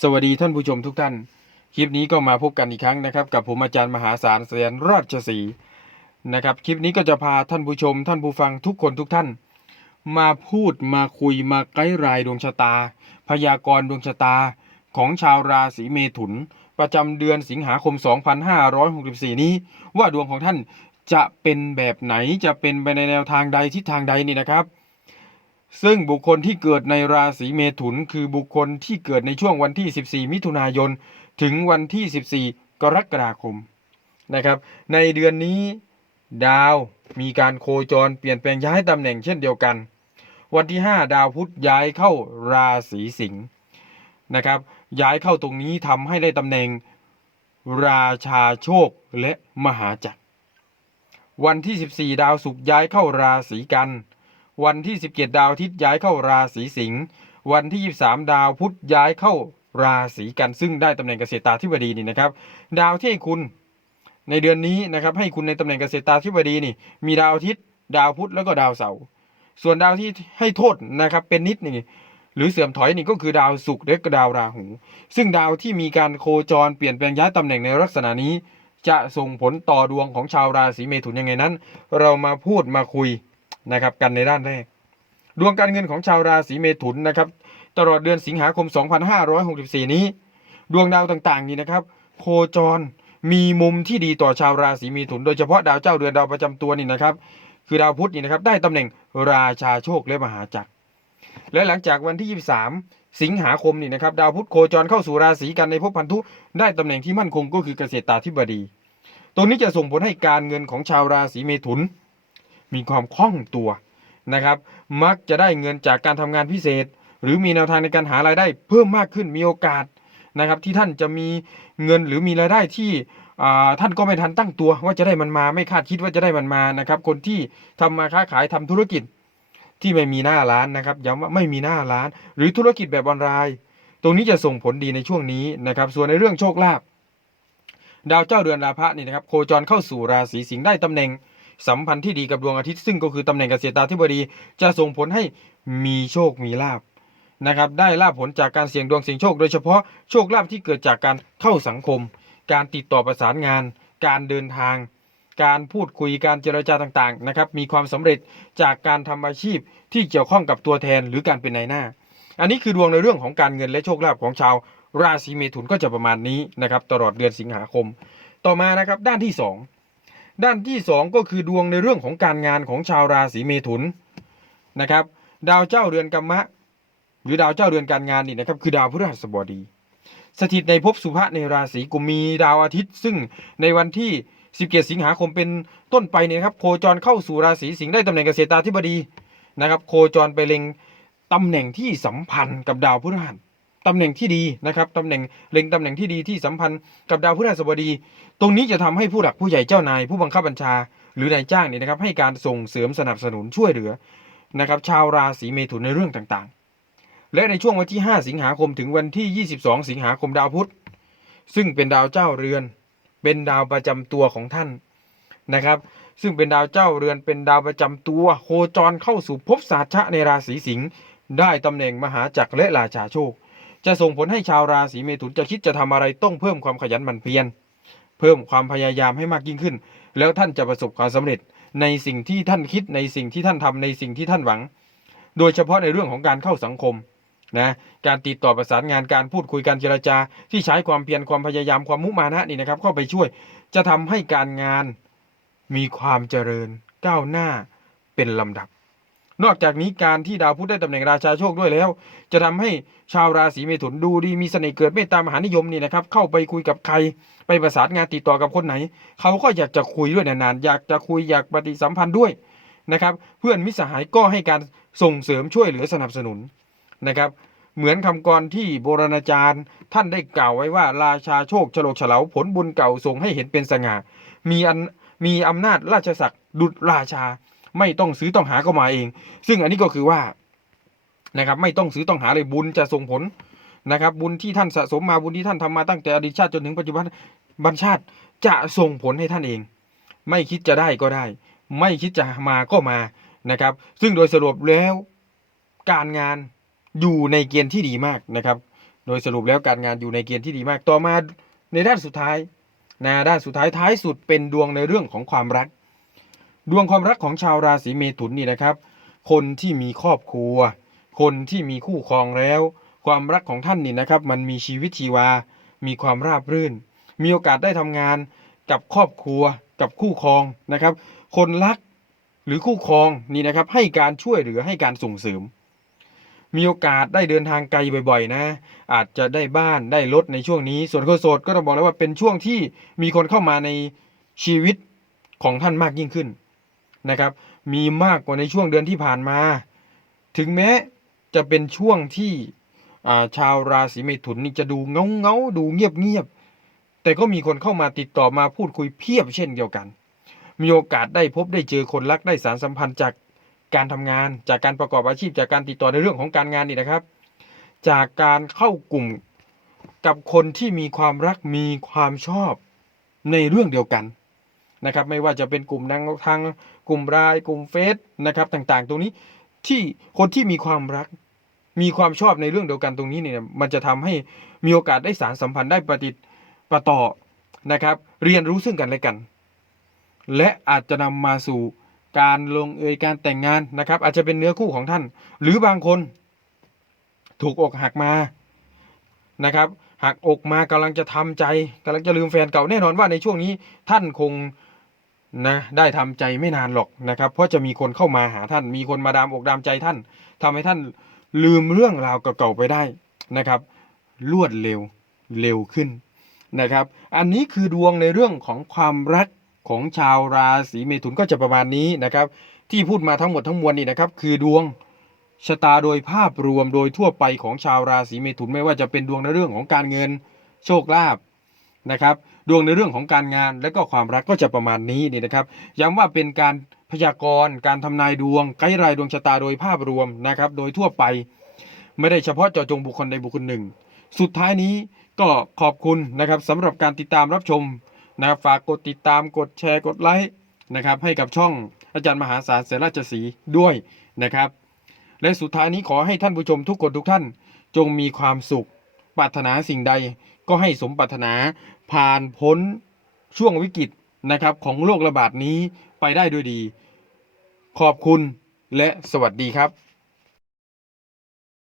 สวัสดีท่านผู้ชมทุกท่าน คลิปนี้ก็มาพบกันอีกครั้งนะครับ กับผมอาจารย์มหาศาลแสนราชสีนะครับ คลิปนี้ก็จะพาท่านผู้ชม ท่านผู้ฟังทุกคนทุกท่าน มาพูดมาคุยมาไกด์รายดวงชะตา พยากรณ์ดวงชะตาของชาวราศีเมถุน ประจำเดือนสิงหาคม 2564 นี้ ว่าดวงของท่านจะเป็นแบบไหนจะเป็นไปในแนวทางใดทิศทางใดนี่นะครับ ซึ่งบุคคลที่เกิดในราศีเมถุน คือบุคคลที่เกิดในช่วงวันที่ 14 มิถุนายน ถึงวันที่ 14 กรกฎาคมนะครับ ในเดือนนี้ดาวมีการโคจรเปลี่ยนแปลงย้ายตำแหน่งเช่นเดียวกัน วันที่ 5 ดาวพุธย้ายเข้าราศีสิงห์นะครับ ย้ายเข้าตรงนี้ทำให้ได้ตำแหน่งราชาโชคและมหาจักร วันที่ 14 ดาวศุกร์ย้ายเข้าราศีกัน วันที่ 17 ดาวอาทิตย์ย้ายเข้าราศีสิงห์วันที่ 23 ดาวพุธย้ายเข้าราศีกันซึ่งได้ตำแหน่งเกษตราธิบดีนี่นะครับ ดาวที่ให้คุณในเดือนนี้นะครับให้คุณในตำแหน่งเกษตราธิบดีนี่ มีดาวอาทิตย์ดาวพุธแล้วก็ดาวเสาร์ส่วนดาวที่ให้โทษนะครับเป็นนิดนี่หรือเสื่อมถอยนี่ก็คือดาวศุกร์และก็ดาวราหู ซึ่งดาวที่มีการโคจรเปลี่ยนแปลงย้ายตำแหน่งในลักษณะนี้ จะส่งผลต่อดวงของชาวราศีเมถุนยังไงนั้น เรามาพูดมาคุย นะครับกันในด้านแรก ดวงการเงินของชาวราศีเมถุนนะครับตลอดเดือนสิงหาคม 2564 นี้ ดวงดาวต่างๆ นี่นะครับโคจรมีมุมที่ดีต่อชาวราศีเมถุน โดยเฉพาะดาวเจ้าเรือนดาวประจำตัวนี่นะครับ คือดาวพุธนี่นะครับได้ตำแหน่งราชาโชคและมหาจักร และหลังจากวันที่ 23 สิงหาคมนี่นะครับดาวพุธโคจรเข้าสู่ราศีกันในภพพันธุได้ตำแหน่งที่มั่นคงก็คือเกษตราธิบดี ตรงนี้จะส่งผลให้การเงินของชาวราศีเมถุน มีความคล่องตัวนะครับ มักจะได้เงินจากการทำงานพิเศษ หรือมีแนวทางในการหารายได้เพิ่มมากขึ้นมีโอกาสนะครับ ที่ท่านจะมีเงินหรือมีรายได้ที่ท่านก็ไม่ทันตั้งตัวว่าจะได้มันมาไม่คาดคิดว่าจะได้มันมานะครับ คนที่ทำมาค้าขายทำธุรกิจที่ไม่มีหน้าร้านนะครับย้ำว่าไม่มีหน้าร้าน หรือธุรกิจแบบออนไลน์ ตรงนี้จะส่งผลดีในช่วงนี้นะครับ ส่วนในเรื่องโชคลาภดาวเจ้าเดือนราพะนี่นะครับ โคจรเข้าสู่ราศีสิงห์ได้ตำแหน่ง สัมพันธ์ที่ดีกับดวงอาทิตย์ ซึ่งก็คือตำแหน่งเกษตราธิบดี จะส่งผลให้มีโชคมีลาบนะครับ ได้ลาบผลจากการเสี่ยงดวงเสี่ยงโชค โดยเฉพาะโชคลาภที่เกิดจากการเข้าสังคม การติดต่อประสานงาน การเดินทาง การพูดคุยการเจรจาต่างๆนะครับ มีความสำเร็จจากการทำอาชีพที่เกี่ยวข้องกับตัวแทนหรือการเป็นนายหน้า อันนี้คือดวงในเรื่องของการเงินและโชคลาภของชาวราศีเมถุนก็จะประมาณนี้นะครับตลอดเดือนสิงหาคม ต่อมานะครับด้านที่สอง ด้านที่ 2 ก็คือดวงในเรื่องของการงานของชาวราศีเมถุนนะครับ ดาวเจ้าเรือนกรรมะ หรือดาวเจ้าเรือนการงานนี่นะครับคือดาวพฤหัสบดี สถิตในภพสุภะในราศีกุมมีดาวอาทิตย์ ซึ่งในวันที่17สิงหาคมเป็นต้นไปเนี่ยนะครับโคจรเข้าสู่ราศีสิงห์ได้ตำแหน่งเกษตราธิบดีนะครับ โคจรไปเล็งตำแหน่งที่สัมพันธ์กับดาวพฤหัส ตำแหน่งที่ดีนะครับตำแหน่งเล็งตำแหน่งที่ดีที่สัมพันธ์กับดาวพฤหัสบดี ตรงนี้จะทำให้ผู้หลักผู้ใหญ่เจ้านาย ผู้บังคับบัญชา หรือนายจ้างเนี่ยนะครับให้การส่งเสริมสนับสนุนช่วยเหลือนะครับชาวราศีเมถุนในเรื่องต่างๆ และในช่วงวันที่ 5 สิงหาคมถึงวันที่ 22 สิงหาคมดาวพุธ ซึ่งเป็นดาวเจ้าเรือน เป็นดาวประจำตัวของท่านนะครับ ซึ่งเป็นดาวเจ้าเรือนเป็นดาวประจำตัว โคจรเข้าสู่ภพศาสชะในราศีสิงห์ได้ตำแหน่งมหาจักรและราชาโชค จะส่งผลให้ชาวราศีเมถุนจะคิดจะทำอะไรต้องเพิ่มความขยันหมั่นเพียรเพิ่มความพยายามให้มากยิ่งขึ้น แล้วท่านจะประสบความสำเร็จในสิ่งที่ท่านคิดในสิ่งที่ท่านทำในสิ่งที่ท่านหวัง โดยเฉพาะในเรื่องของการเข้าสังคมนะการติดต่อประสานงานการพูดคุยการเจรจา ที่ใช้ความเพียรความพยายามความมุมานะนี่นะครับเข้าไปช่วยจะทำให้การงานมีความเจริญก้าวหน้าเป็นลำดับ นอกจากนี้การที่ดาวพุธได้ตำแหน่งราชาโชคด้วยแล้ว จะทำให้ชาวราศีเมถุนดูดีมีเสน่ห์เกิดเมตตามหานิยมนี่นะครับเข้าไปคุยกับใคร ไปประสานงานติดต่อกับคนไหน เขาก็อยากจะคุยด้วยนานๆอยากจะคุยอยากปฏิสัมพันธ์ด้วยนะครับเพื่อนมิสหายก็ให้การส่งเสริมช่วยเหลือสนับสนุนนะครับเหมือนคำกรที่โบราณอาจารย์ ท่านได้กล่าวไว้ว่าราชาโชคฉลกเฉลาผลบุญเก่าส่งให้เห็นเป็นสง่ามีอันมีอำนาจราชศักดิ์ดุจราชา ไม่ต้องซื้อต้องหาก็มาเอง ซึ่งอันนี้ก็คือว่านะครับไม่ต้องซื้อต้องหาเลยบุญจะส่งผลนะครับบุญที่ท่านสะสมมาบุญที่ท่านทำมาตั้งแต่อดีตชาติจนถึงปัจจุบันบรรชาติจะส่งผลให้ท่านเอง ไม่คิดจะได้ก็ได้ ไม่คิดจะมาก็มานะครับ ซึ่งโดยสรุปแล้วการงานอยู่ในเกณฑ์ที่ดีมากนะครับ โดยสรุปแล้วการงานอยู่ในเกณฑ์ที่ดีมาก ต่อมาในด้านสุดท้ายนะด้านสุดท้ายท้ายสุดเป็นดวงในเรื่องของความรัก ดวงความรักของชาวราศีเมถุนนี่นะครับ คนที่มีครอบครัว คนที่มีคู่ครองแล้ว ความรักของท่านนี่นะครับ มันมีชีวิตชีวา มีความราบรื่น มีโอกาสได้ทำงานกับครอบครัว กับคู่ครองนะครับ คนรักหรือคู่ครองนี่นะครับ ให้การช่วยเหลือให้การส่งเสริม มีโอกาสได้เดินทางไกลบ่อยๆ นะ อาจจะได้บ้านได้รถในช่วงนี้ ส่วนคนโสดก็ต้องบอกแล้วว่าเป็นช่วงที่มีคนเข้ามาในชีวิตของท่านมากยิ่งขึ้น นะครับ มีมากกว่าในช่วงเดือนที่ผ่านมา ถึงแม้จะเป็นช่วงที่ชาวราศีเมถุนนี่จะดูเงาเงาดูเงียบเงียบแต่ก็มีคนเข้ามาติดต่อมาพูดคุยเพียบเช่นเดียวกัน มีโอกาสได้พบได้เจอคนรักได้สารสัมพันธ์จากการทำงาน จากการประกอบอาชีพจากการติดต่อในเรื่องของการงานนี่นะครับ จากการเข้ากลุ่มกับคนที่มีความรักมีความชอบในเรื่องเดียวกัน นะครับไม่ว่าจะเป็นกลุ่มนางทางกลุ่มรายกลุ่มเฟซนะครับต่างๆ ตรงนี้ที่คนที่มีความรัก มีความชอบในเรื่องเดียวกันตรงนี้เนี่ยมันจะทำให้มีโอกาสได้สารสัมพันธ์ได้ปฏิปต่อนะครับ เรียนรู้ซึ่งกันและกัน และอาจจะนำมาสู่การลงเอยการแต่งงานนะครับ อาจจะเป็นเนื้อคู่ของท่าน หรือบางคนถูกอกหักมานะครับหักอกมากำลังจะทำใจกำลังจะลืมแฟนเก่าแน่นอนว่าในช่วงนี้ท่านคง นะได้ทำใจไม่นานหรอกนะครับ เพราะจะมีคนเข้ามาหาท่าน มีคนมาดามอกดามใจท่านทำให้ท่านลืมเรื่องราวเก่าๆไปได้นะครับ รวดเร็วเร็วขึ้นนะครับ อันนี้คือดวงในเรื่องของความรักของชาวราศีเมถุนก็จะประมาณนี้นะครับ ที่พูดมาทั้งหมดทั้งมวลนี่นะครับ คือดวงชะตาโดยภาพรวมโดยทั่วไปของชาวราศีเมถุนไม่ว่าจะเป็นดวงในเรื่องของการเงิน โชคลาภ นะครับดวงในเรื่องของการงานและก็ความรักก็จะประมาณนี้นี่นะครับ ย้ำว่าเป็นการพยากรณ์การทำนายดวงไกด์รายดวงชะตาโดยภาพรวมนะครับ โดยทั่วไปไม่ได้เฉพาะเจาะจงบุคคลใดบุคคลหนึ่ง สุดท้ายนี้ก็ขอบคุณนะครับสำหรับการติดตามรับชมนะครับฝากกดติดตามกดแชร์กดไลค์นะครับ ให้กับช่องอาจารย์มหาศาลเสราชสีด้วยนะครับ และสุดท้ายนี้ขอให้ท่านผู้ชมทุกคนทุกท่านจงมีความสุข ปรารถนาสิ่งใดก็ให้สมปรารถนาผ่านพ้นช่วงวิกฤตนะครับของโรคระบาดนี้ไปได้ด้วยดี ขอบคุณและสวัสดีครับ